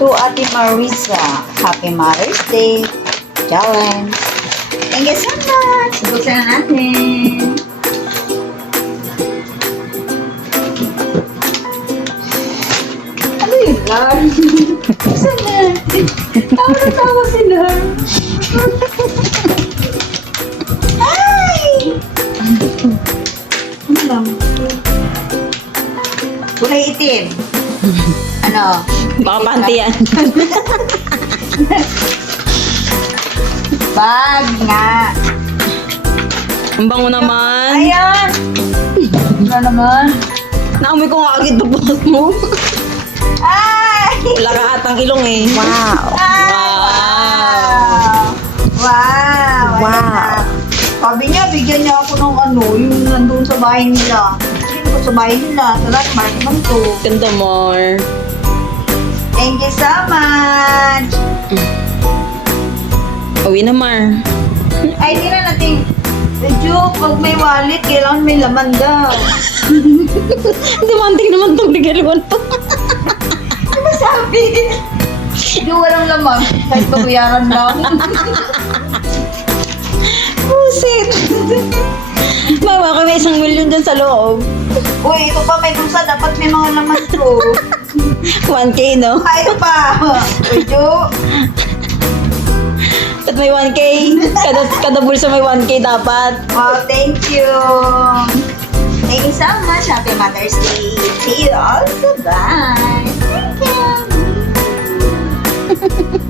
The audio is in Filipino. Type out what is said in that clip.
to Ate Marisa. Happy Mother's Day challenge. Thank you so much. Buksan na natin. Ano yun, Lar? Buksan na natin. Tawa na tawa sila. Ay! Ano lang? Kulay itim. Ano? Baka panty yan. Bag nga. Ang bango naman. Ayan! Ano naman? Naamoy ko nga agad bubukas mo. Ay! Wala ka atang ilong eh. Wow! Wow! Wow. Sabi niya, bigyan niya ako ng ano, yung nandun sa bahay nila. Hindi ko sa bahay nila. Sa lahat, marami naman to. Ganda more. Thank you so much! Uwi na, Mar. Ay, di na natin. Medyo, pag may wallet, kailangan may laman daw. Dumanting naman itong regaluan to. Ano sabi? Hindi walang laman. Kahit babayaran lang. Pusit. Mama ko may 1 milyon dyan sa loob. Uy, ito pa may bulsa. Dapat may mga laman to. 1K, no? Ah, ito pa. Medyo. At may 1K. Kada bulsa may 1K dapat. Wow, thank you. Thank you so much. Happy Mother's Day. See you also. Bye. Thank you.